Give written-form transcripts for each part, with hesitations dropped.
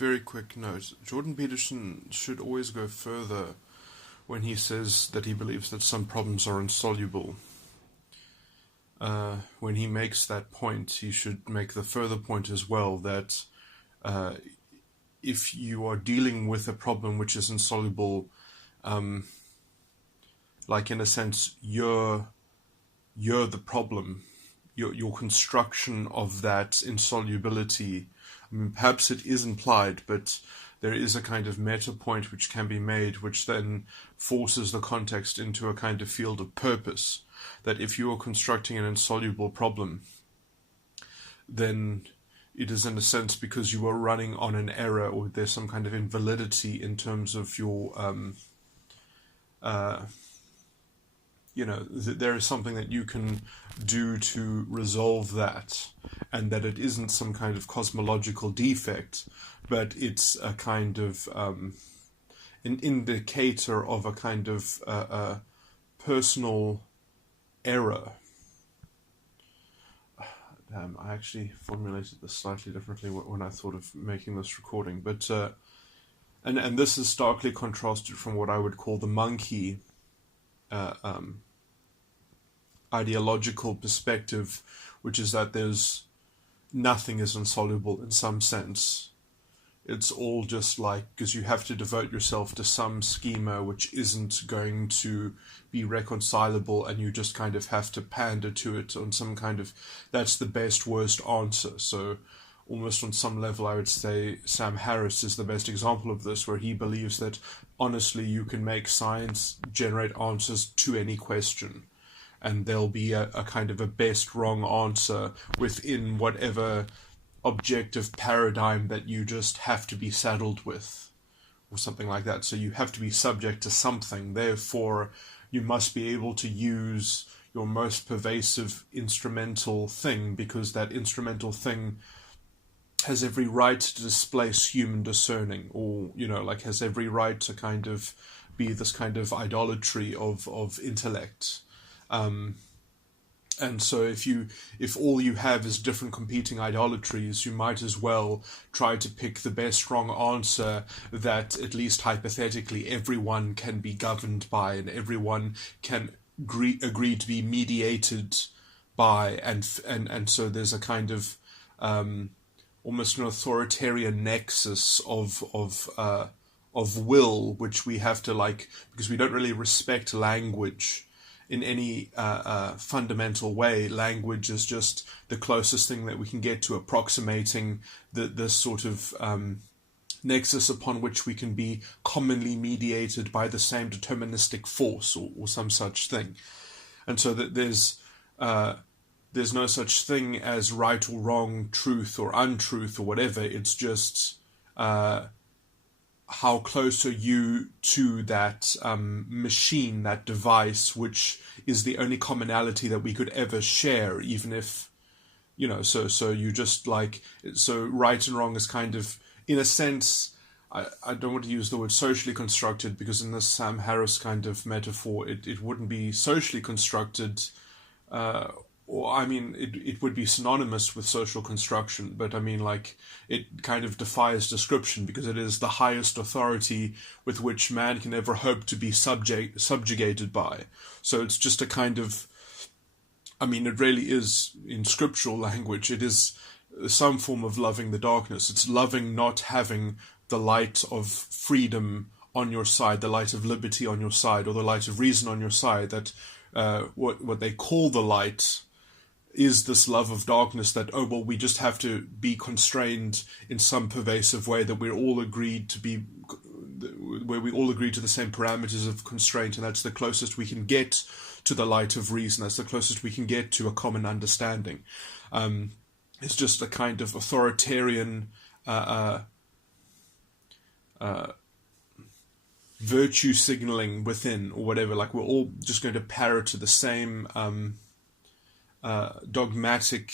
Very quick note. Jordan Peterson should always go further when he says that he believes that some problems are insoluble. When he makes that point, he should make the further point as well that if you are dealing with a problem which is insoluble, like in a sense, you're the problem. Your construction of that insolubility, I mean, perhaps it is implied, but there is a kind of meta point which can be made, which then forces the context into a kind of field of purpose. That if you are constructing an insoluble problem, then it is in a sense because you are running on an error, or there's some kind of invalidity in terms of your there is something that you can do to resolve that, and that it isn't some kind of cosmological defect, but it's a kind of an indicator of a kind of personal error. Damn, I actually formulated this slightly differently when I thought of making this recording, but and this is starkly contrasted from what I would call the monkey ideological perspective, which is that nothing is insoluble in some sense. It's all just like, because you have to devote yourself to some schema which isn't going to be reconcilable, and you just kind of have to pander to it on some kind of, that's the best worst answer. So almost on some level I would say Sam Harris is the best example of this, where he believes that honestly you can make science generate answers to any question, and there'll be a kind of a best wrong answer within whatever objective paradigm that you just have to be saddled with, or something like that. So you have to be subject to something, therefore you must be able to use your most pervasive instrumental thing, because that instrumental thing has every right to displace human discerning, or has every right to kind of be this kind of idolatry of intellect. And so if all you have is different competing idolatries, you might as well try to pick the best wrong answer that at least hypothetically everyone can be governed by, and everyone can agree to be mediated by, and so there's a kind of almost an authoritarian nexus of will, which we have to because we don't really respect language in any fundamental way. Language is just the closest thing that we can get to approximating this sort of nexus upon which we can be commonly mediated by the same deterministic force, or some such thing. And so that there's no such thing as right or wrong, truth or untruth or whatever. It's just how close are you to that machine, that device, which is the only commonality that we could ever share, even if, so you just so right and wrong is kind of, in a sense, I don't want to use the word socially constructed, because in this Sam Harris kind of metaphor, it wouldn't be socially constructed, or I mean, it would be synonymous with social construction, but I mean, it kind of defies description, because it is the highest authority with which man can ever hope to be subjugated by. So it's just a kind of, I mean, it really is, in scriptural language, it is some form of loving the darkness. It's loving not having the light of freedom on your side, the light of liberty on your side, or the light of reason on your side, that what they call the light is this love of darkness, that, we just have to be constrained in some pervasive way, that we're all agreed to be, where we all agree to the same parameters of constraint, and that's the closest we can get to the light of reason, that's the closest we can get to a common understanding. It's just a kind of authoritarian virtue signaling within, or whatever, we're all just going to parrot to the same dogmatic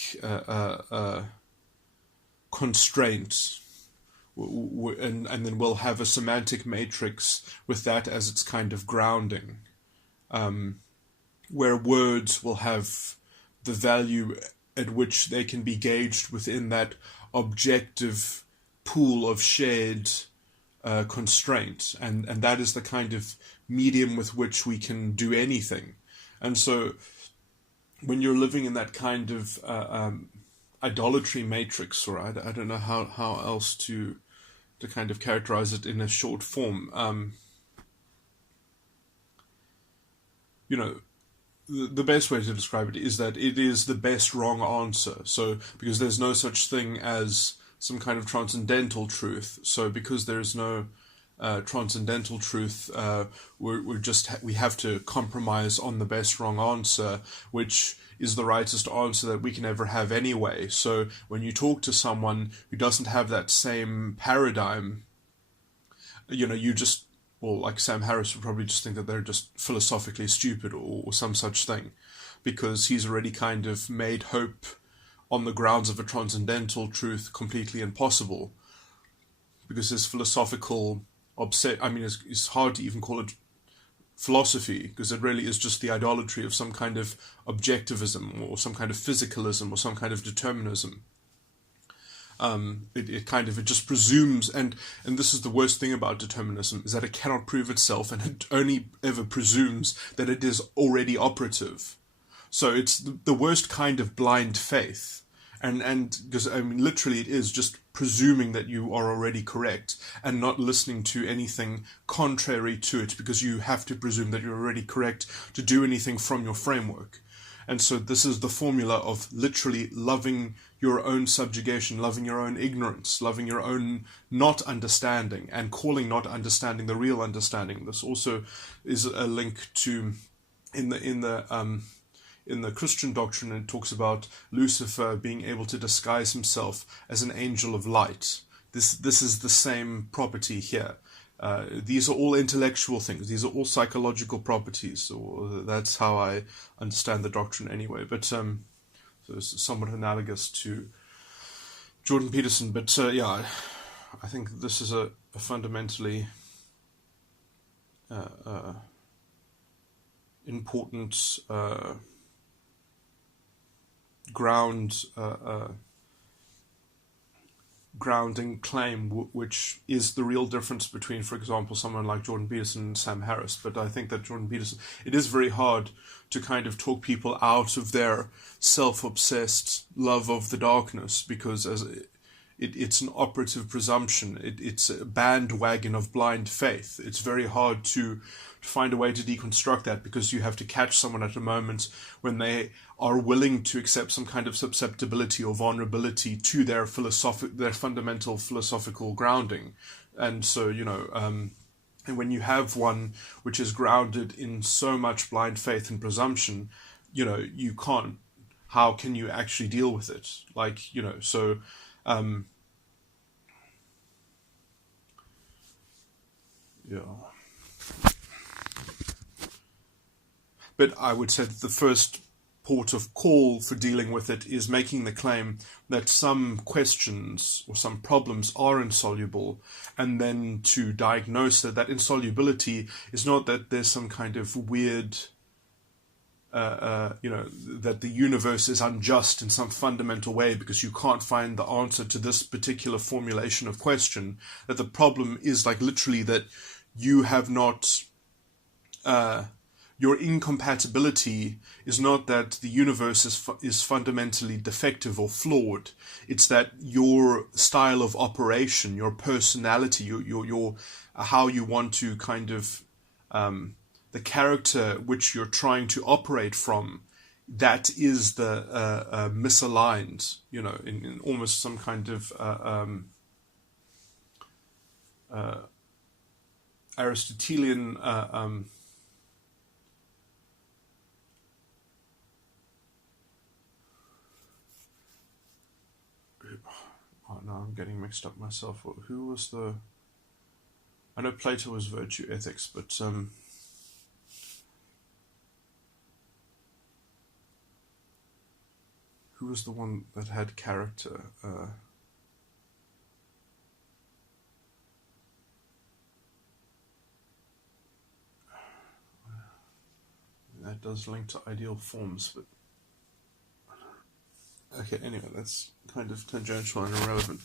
constraint, and then we'll have a semantic matrix with that as its kind of grounding, where words will have the value at which they can be gauged within that objective pool of shared constraint, and that is the kind of medium with which we can do anything. And so when you're living in that kind of idolatry matrix, or I don't know how else to kind of characterize it in a short form, the best way to describe it is that it is the best wrong answer. So because there's no such thing as some kind of transcendental truth, so because there's no transcendental truth, we have to compromise on the best wrong answer, which is the rightest answer that we can ever have anyway. So when you talk to someone who doesn't have that same paradigm, you just, well, like Sam Harris would probably just think that they're just philosophically stupid or some such thing, because he's already kind of made hope on the grounds of a transcendental truth completely impossible, because his philosophical it's hard to even call it philosophy, because it really is just the idolatry of some kind of objectivism or some kind of physicalism or some kind of determinism. It just presumes, and this is the worst thing about determinism, is that it cannot prove itself, and it only ever presumes that it is already operative. So it's the worst kind of blind faith, and because literally it is just presuming that you are already correct and not listening to anything contrary to it, because you have to presume that you're already correct to do anything from your framework. And so this is the formula of literally loving your own subjugation, loving your own ignorance, loving your own not understanding, and calling not understanding the real understanding. This also is a link to in the Christian doctrine. It talks about Lucifer being able to disguise himself as an angel of light. This is the same property here. These are all intellectual things. These are all psychological properties. So that's how I understand the doctrine anyway. But so it's somewhat analogous to Jordan Peterson. But I think this is a fundamentally important grounding claim, which is the real difference between, for example, someone like Jordan Peterson and Sam Harris. But I think that Jordan Peterson, it is very hard to kind of talk people out of their self-obsessed love of the darkness, because it's an operative presumption. It's a bandwagon of blind faith. It's very hard to find a way to deconstruct that, because you have to catch someone at a moment when they are willing to accept some kind of susceptibility or vulnerability to their fundamental philosophical grounding. And so, and when you have one which is grounded in so much blind faith and presumption, you can't, how can you actually deal with it? So but I would say that the first port of call for dealing with it is making the claim that some questions or some problems are insoluble, and then to diagnose that insolubility is not that there's some kind of weird, that the universe is unjust in some fundamental way because you can't find the answer to this particular formulation of question, that the problem is literally that you have not... your incompatibility is not that the universe is fundamentally defective or flawed. It's that your style of operation, your personality, your how you want to kind of the character which you're trying to operate from, that is the misaligned. In almost some kind of Aristotelian. Oh, no, I'm getting mixed up myself. Who was the... I know Plato was virtue ethics, but... who was the one that had character? That does link to ideal forms, but... Okay, anyway, that's kind of tangential and irrelevant.